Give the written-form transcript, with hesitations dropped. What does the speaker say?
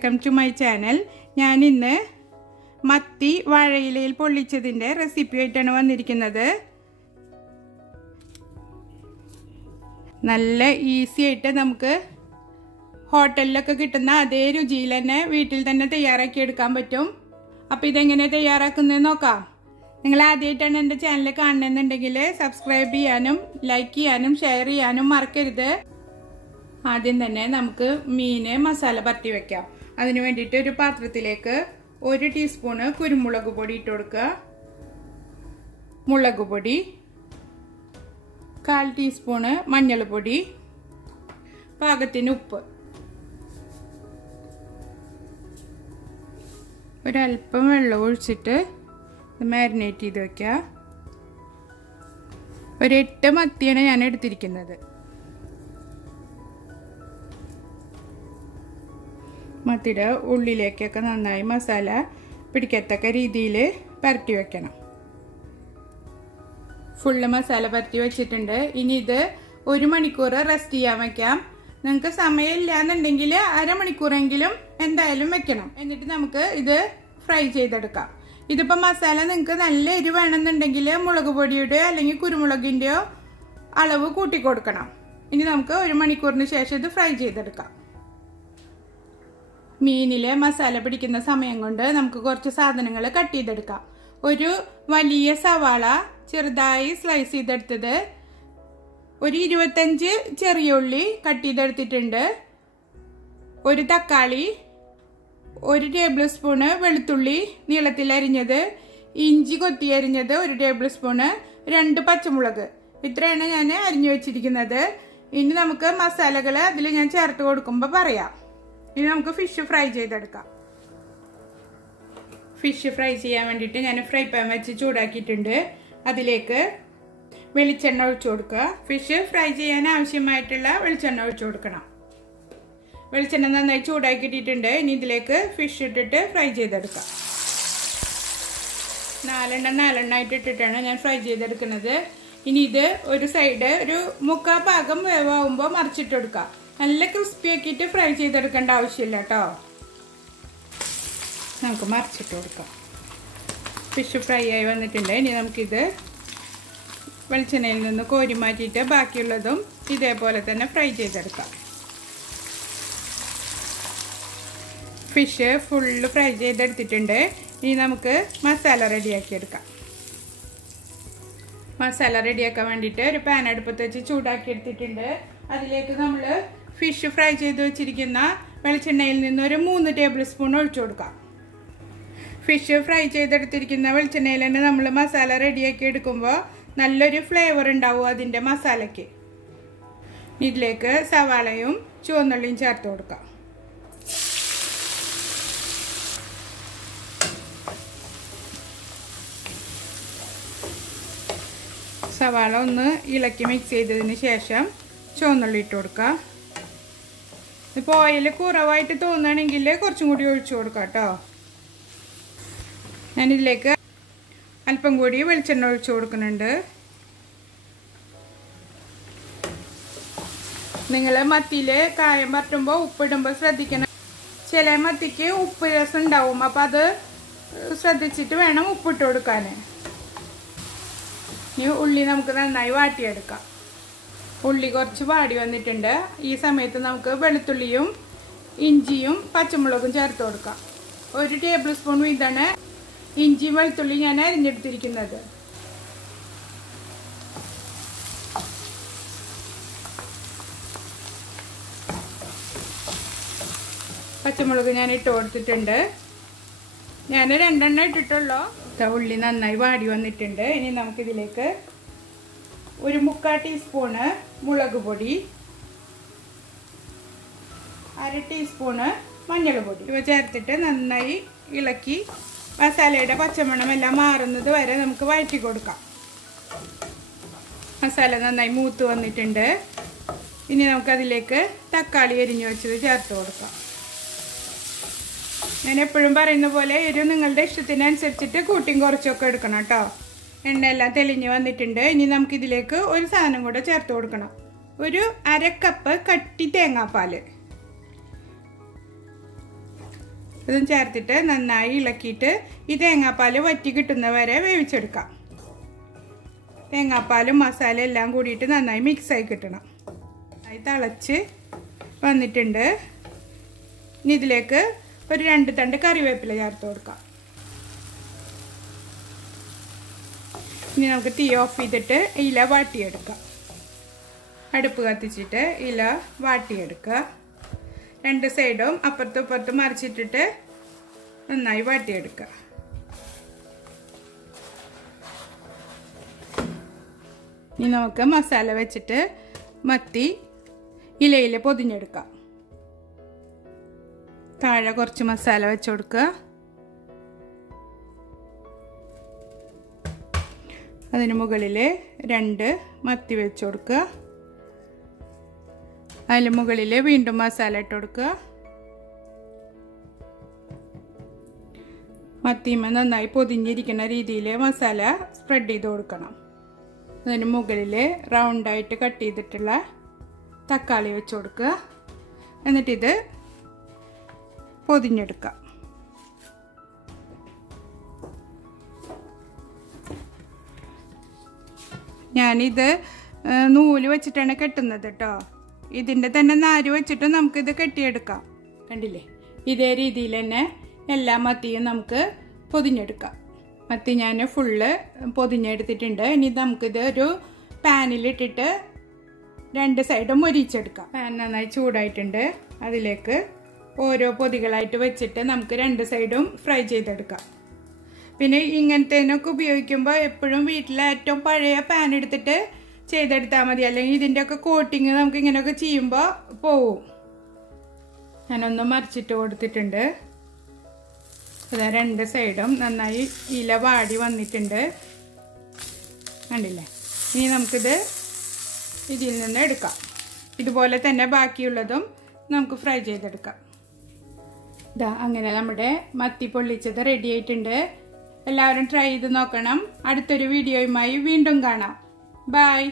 Welcome to my channel. ഞാൻ ഇന്ന് മത്തി വാഴയിലയിൽ പൊള്ളിച്ചതിൻ്റെ റെസിപ്പി ആയിട്ടാണ് വന്നിരിക്കുന്നത്. നല്ല ഈസി ആയിട്ട് നമുക്ക് ഹോട്ടലിലൊക്കെ കിട്ടുന്ന അതേ രുചിയിൽ തന്നെ വീട്ടിൽ തന്നെ തയ്യാറാക്കി എടുക്കാൻ പറ്റും. അപ്പോൾ ഇതെങ്ങനെ തയ്യാറാക്കുന്നത് നോക്കാം. നിങ്ങൾ ആദ്യമായിട്ടാണ് എൻ്റെ ചാനൽ കാണുന്നുണ്ടെങ്കിൽ സബ്സ്ക്രൈബ് ചെയ്യാനും ലൈക്ക് ചെയ്യാനും ഷെയർ ചെയ്യാനും മറക്കരുത്. ആദ്യം തന്നെ നമുക്ക് മീന് മസാല പരട്ടി വെക്കാം. അതിന് വേണ്ടിയിട്ട് ഒരു പാത്രത്തിലേക്ക് 1 ടീസ്പൂണ് കുരുമുളക് പൊടി ഇട്ട് കൊടുക്കുക, മുളക് പൊടി, 1/4 ടീസ്പൂണ് മഞ്ഞൾപ്പൊടി, പാകത്തിന് ഉപ്പ്, ഒരല്പം വെള്ളം ഒഴിച്ചിട്ട് മാരിനേറ്റ് ചെയ്ത് വെക്കുക. ഒരു 8 മത്തിയാണ് ഞാൻ എടുത്തിരിക്കുന്നത്. മത്തിയുടെ ഉള്ളിലേക്കൊക്കെ നന്നായി മസാല പിടിക്കത്തക്ക രീതിയിൽ പരട്ടി വെക്കണം. ഫുള്ള് മസാല പരട്ടി വെച്ചിട്ടുണ്ട്. ഇനി ഇത് 1 മണിക്കൂർ റെസ്റ്റ് ചെയ്യാൻ വെക്കാം. നിങ്ങൾക്ക് സമയമില്ല എന്നുണ്ടെങ്കിൽ അരമണിക്കൂറെങ്കിലും എന്തായാലും വെക്കണം. എന്നിട്ട് നമുക്ക് ഇത് ഫ്രൈ ചെയ്തെടുക്കാം. ഇതിപ്പോൾ മസാല നിങ്ങൾക്ക് നല്ല എരിവ് വേണമെന്നുണ്ടെങ്കിൽ മുളക് പൊടിയുടെ അല്ലെങ്കിൽ കുരുമുളകിൻ്റെയോ അളവ് കൂട്ടിക്കൊടുക്കണം. ഇനി നമുക്ക് 1 മണിക്കൂറിന് ശേഷം ഇത് ഫ്രൈ ചെയ്തെടുക്കാം. മീനിലെ മസാല പിടിക്കുന്ന സമയം കൊണ്ട് നമുക്ക് കുറച്ച് സാധനങ്ങൾ കട്ട് ചെയ്തെടുക്കാം. ഒരു വലിയ സവാള ചെറുതായി സ്ലൈസ് ചെയ്തെടുത്തത്, ഒരു 25 ചെറിയ ഉള്ളി കട്ട് ചെയ്തെടുത്തിട്ടുണ്ട്, ഒരു തക്കാളി, 1 ടേബിൾ സ്പൂണ് വെളുത്തുള്ളി നീളത്തിൽ അരിഞ്ഞത്, ഇഞ്ചി കൊത്തി അരിഞ്ഞത് 1 ടേബിൾ സ്പൂണ്, 2 പച്ചമുളക്. ഇത്രയാണ് ഞാൻ അരിഞ്ഞു വെച്ചിരിക്കുന്നത്. ഇനി നമുക്ക് മസാലകൾ അതിൽ ഞാൻ ചേർത്ത് കൊടുക്കുമ്പോൾ പറയാം. ഇനി നമുക്ക് ഫിഷ് ഫ്രൈ ചെയ്തെടുക്കാം. ഫിഷ് ഫ്രൈ ചെയ്യാൻ വേണ്ടിയിട്ട് ഞാൻ ഫ്രൈ പാൻ വെച്ച് ചൂടാക്കിയിട്ടുണ്ട്. അതിലേക്ക് വെളിച്ചെണ്ണ ഒഴിച്ചു കൊടുക്കുക. ഫിഷ് ഫ്രൈ ചെയ്യാൻ ആവശ്യമായിട്ടുള്ള വെളിച്ചെണ്ണ ഒഴിച്ചു കൊടുക്കണം. വെളിച്ചെണ്ണ നന്നായി ചൂടാക്കിയിട്ടുണ്ട്. ഇനി ഇതിലേക്ക് ഫിഷ് ഇട്ടിട്ട് ഫ്രൈ ചെയ്തെടുക്കാം. 4 എണ്ണമായിട്ട് ഇട്ടിട്ടാണ് ഞാൻ ഫ്രൈ ചെയ്തെടുക്കുന്നത്. ഇനി ഇത് ഒരു സൈഡ് ഒരു 1/4 ഭാഗം വേവാകുമ്പോൾ മറിച്ചിട്ടെടുക്കാം. നല്ല ക്രിസ്പി ആക്കിയിട്ട് ഫ്രൈ ചെയ്തെടുക്കേണ്ട ആവശ്യമില്ല കേട്ടോ. നമുക്ക് മറിച്ചിട്ട് കൊടുക്കാം. ഫിഷ് ഫ്രൈ ആയി വന്നിട്ടുണ്ട്. ഇനി നമുക്കിത് വെളിച്ചെണ്ണയിൽ നിന്ന് കോരി മാറ്റിയിട്ട് ബാക്കിയുള്ളതും ഇതേപോലെ തന്നെ ഫ്രൈ ചെയ്തെടുക്കാം. ഫിഷ് ഫുള്ള് ഫ്രൈ ചെയ്തെടുത്തിട്ടുണ്ട്. ഇനി നമുക്ക് മസാല റെഡിയാക്കിയെടുക്കാം. മസാല റെഡിയാക്കാൻ വേണ്ടിയിട്ട് ഒരു പാൻ അടുപ്പത്ത് വെച്ച് ചൂടാക്കി എടുത്തിട്ടുണ്ട്. അതിലേക്ക് നമ്മൾ ഫിഷ് ഫ്രൈ ചെയ്ത് വെച്ചിരിക്കുന്ന വെളിച്ചെണ്ണയിൽ നിന്ന് ഒരു 3 ടേബിൾ സ്പൂൺ ഒഴിച്ചു കൊടുക്കാം. ഫിഷ് ഫ്രൈ ചെയ്തെടുത്തിരിക്കുന്ന വെളിച്ചെണ്ണയിൽ തന്നെ നമ്മൾ മസാല റെഡിയാക്കി എടുക്കുമ്പോൾ നല്ലൊരു ഫ്ലേവർ ഉണ്ടാവും അതിൻ്റെ മസാലയ്ക്ക്. ഇതിലേക്ക് സവാളയും ചുവന്നുള്ളിയും ചേർത്ത് കൊടുക്കാം. സവാള ഒന്ന് ഇളക്കി മിക്സ് ചെയ്തതിന് ശേഷം ചുവന്നുള്ളി ഇട്ട് കൊടുക്കുക. ഇപ്പോൾ ഓയിൽ കുറവായിട്ട് തോന്നുകയാണെങ്കിൽ കുറച്ചും കൂടി ഒഴിച്ചു കൊടുക്കാം കേട്ടോ. ഞാനിതിലേക്ക് അല്പം കൂടി വെളിച്ചെണ്ണ ഒഴിച്ചു കൊടുക്കുന്നുണ്ട്. നിങ്ങൾ മത്തിയിൽ കായം പറ്റുമ്പോൾ ഉപ്പിടുമ്പോൾ ശ്രദ്ധിക്കണം. ചില മത്തിക്ക് ഉപ്പ് രസം ഉണ്ടാവും, അപ്പോൾ അത് ശ്രദ്ധിച്ചിട്ട് വേണം ഉപ്പിട്ട് കൊടുക്കാൻ. ഇനി ഉള്ളി നമുക്ക് നന്നായി വാട്ടിയെടുക്കാം. ഉള്ളി കുറച്ച് വാടി വന്നിട്ടുണ്ട്. ഈ സമയത്ത് നമുക്ക് വെളുത്തുള്ളിയും ഇഞ്ചിയും പച്ചമുളകും ചേർത്ത് കൊടുക്കാം. 1 ടേബിൾ സ്പൂൺ വീതമാണ് ഇഞ്ചിയും വെളുത്തുള്ളി ഞാൻ അരിഞ്ഞെടുത്തിരിക്കുന്നത്. പച്ചമുളക് ഞാൻ ഇട്ട് കൊടുത്തിട്ടുണ്ട്. ഞാൻ 2 എണ്ണം ഇട്ടിട്ടുള്ളൂ. ഉള്ളി നന്നായി വാടി വന്നിട്ടുണ്ട്. ഇനി നമുക്കിതിലേക്ക് ഒരു 1/4 ടീസ്പൂണ് മുളക് പൊടി, 1/2 ടീസ്പൂണ് മഞ്ഞൾപ്പൊടി ഇവ ചേർത്തിട്ട് നന്നായി ഇളക്കി മസാലയുടെ പച്ചമണമെല്ലാം മാറുന്നത് വരെ നമുക്ക് വഴറ്റി കൊടുക്കാം. മസാല നന്നായി മൂത്ത് വന്നിട്ടുണ്ട്. ഇനി നമുക്കതിലേക്ക് തക്കാളി അരിഞ്ഞു വെച്ചത് ചേർത്ത് കൊടുക്കാം. ഞാൻ എപ്പോഴും പറയുന്ന പോലെ എരിവ് നിങ്ങളുടെ ഇഷ്ടത്തിനനുസരിച്ചിട്ട് കൂട്ടിയും കുറച്ചൊക്കെ എടുക്കണം കേട്ടോ. എണ്ണയെല്ലാം തെളിഞ്ഞ് വന്നിട്ടുണ്ട്. ഇനി നമുക്കിതിലേക്ക് ഒരു സാധനം കൂടെ ചേർത്ത് കൊടുക്കണം. ഒരു 1/2 കപ്പ് കട്ടി തേങ്ങാപ്പാൽ. ഇതും ചേർത്തിട്ട് നന്നായി ഇളക്കിയിട്ട് ഈ തേങ്ങാപ്പാൽ വറ്റി കിട്ടുന്നവരെ വേവിച്ചെടുക്കാം. തേങ്ങാപ്പാലും മസാല എല്ലാം കൂടിയിട്ട് നന്നായി മിക്സായി കിട്ടണം. നന്നായി തിളച്ച് വന്നിട്ടുണ്ട്. ഇനി ഇതിലേക്ക് ഒരു 2 തണ്ട് കറിവേപ്പില ചേർത്ത് കൊടുക്കാം. ഇനി നമുക്ക് തീ ഓഫ് ചെയ്തിട്ട് ഇല വാട്ടിയെടുക്കാം. അടുപ്പ് കത്തിച്ചിട്ട് ഇല വാട്ടിയെടുക്കുക. 2 സൈഡും അപ്പുറത്തും ഇപ്പുറത്തും മറിച്ചിട്ടിട്ട് നന്നായി വാട്ടിയെടുക്കുക. ഇനി നമുക്ക് മസാല വെച്ചിട്ട് മത്തി ഇലയിൽ പൊതിഞ്ഞെടുക്കാം. താഴെ കുറച്ച് മസാല വെച്ച് കൊടുക്കുക. അതിന് മുകളിൽ 2 മത്തി വെച്ച് കൊടുക്കുക. അതിന് മുകളിൽ വീണ്ടും മസാല ഇട്ട് കൊടുക്കുക. മത്തിമ നന്നായി പൊതിഞ്ഞിരിക്കുന്ന രീതിയിൽ മസാല സ്പ്രെഡ് ചെയ്ത് കൊടുക്കണം. അതിന് മുകളിൽ റൗണ്ടായിട്ട് കട്ട് ചെയ്തിട്ടുള്ള തക്കാളി വെച്ച് കൊടുക്കുക. എന്നിട്ടിത് പൊതിഞ്ഞെടുക്കാം. ഞാനിത് നൂല് വെച്ചിട്ടാണ് കെട്ടുന്നത് കേട്ടോ. ഇതിൻ്റെ തന്നെ നാര് വെച്ചിട്ട് നമുക്കിത് കെട്ടിയെടുക്കാം. കണ്ടില്ലേ? ഇതേ രീതിയിൽ തന്നെ എല്ലാ മത്തിയും നമുക്ക് പൊതിഞ്ഞെടുക്കാം. മത്തി ഞാൻ ഫുള്ള് പൊതിഞ്ഞെടുത്തിട്ടുണ്ട്. ഇനി നമുക്കിത് ഒരു പാനിലിട്ടിട്ട് 2 സൈഡും മൊരിച്ചെടുക്കാം. പാൻ നന്നായി ചൂടായിട്ടുണ്ട്. അതിലേക്ക് ഓരോ പൊതികളായിട്ട് വെച്ചിട്ട് നമുക്ക് 2 സൈഡും ഫ്രൈ ചെയ്തെടുക്കാം. പിന്നെ ഇങ്ങനത്തേനൊക്കെ ഉപയോഗിക്കുമ്പോൾ എപ്പോഴും വീട്ടിലെ ഏറ്റവും പഴയ പാൻ എടുത്തിട്ട് ചെയ്തെടുത്താൽ മതി. അല്ലെങ്കിൽ ഇതിൻ്റെയൊക്കെ കോട്ടിങ് നമുക്ക് ഇങ്ങനെയൊക്കെ ചെയ്യുമ്പോൾ പോവും. ഞാനൊന്ന് മറിച്ചിട്ട് കൊടുത്തിട്ടുണ്ട്. അത് 2 സൈഡും നന്നായി ഇല വാടി വന്നിട്ടുണ്ട്. കണ്ടില്ലേ? ഇനി നമുക്കിത് ഇതിൽ നിന്ന് എടുക്കാം. ഇതുപോലെ തന്നെ ബാക്കിയുള്ളതും നമുക്ക് ഫ്രൈ ചെയ്തെടുക്കാം. ഇതാ അങ്ങനെ നമ്മുടെ മത്തി പൊള്ളിച്ചത് റെഡി ആയിട്ടുണ്ട്. എല്ലാവരും ട്രൈ ചെയ്ത് നോക്കണം. അടുത്തൊരു വീഡിയോയുമായി വീണ്ടും കാണാം. ബൈ.